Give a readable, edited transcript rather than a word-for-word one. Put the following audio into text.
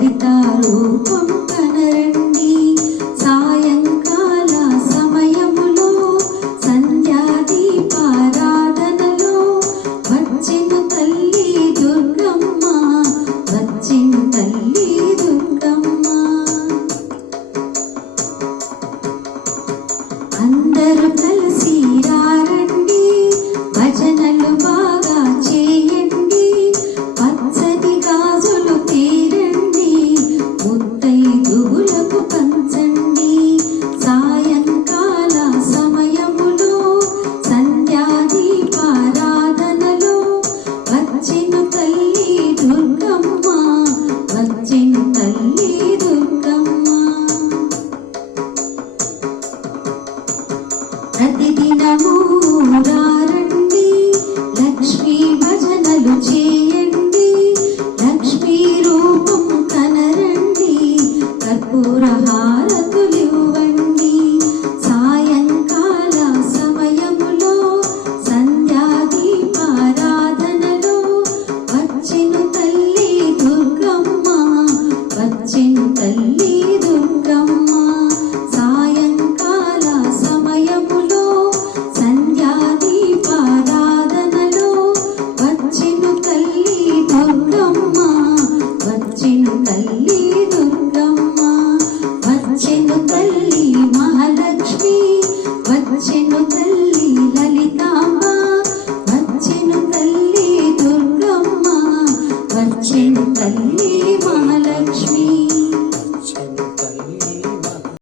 లలితా రూపం కనరండి సాయంకాల సమయములో సంధ్యాదీపారాధనలో వచ్చెను తల్లి దుర్గమ్మ వచ్చెను తల్లి దుర్గమ్మ అందరూ కలిసి రారండి భజనలు బాగా చేయండి పచ్చని గాజులు తీరండి ముత్తైదువులకు పంచండి సాయంకాల సమయములో సంధ్యాదీపారాధనలో వచ్చెను తల్లి దుర్గమ్మ వచ్చెను తల్లి దుర్గమ్మ ప్రతిదినము రండి లక్ష్మీ భజనలు చేయండి లక్ష్మీ రూపం కనరండి కర్పూర హారతులివ్వండి సాయంకాల సమయములో సంధ్యాదీపారాధనలో వచ్చెను తల్లి దుర్గమ్మ వచ్చెను తల్లి దుర్గమ్మ సాయంకాల సమయములో సంధ్యాదీపారాధనలో వచ్చెను తల్లి దుర్గమ్మ వచ్చెను తల్లి దుర్గమ్మ వచ్చెను తల్లి మహాలక్ష్మి వచ్చెను తల్లి లలితాంబ వచ్చెను తల్లి దుర్గమ్మ వచ్చెను తల్లి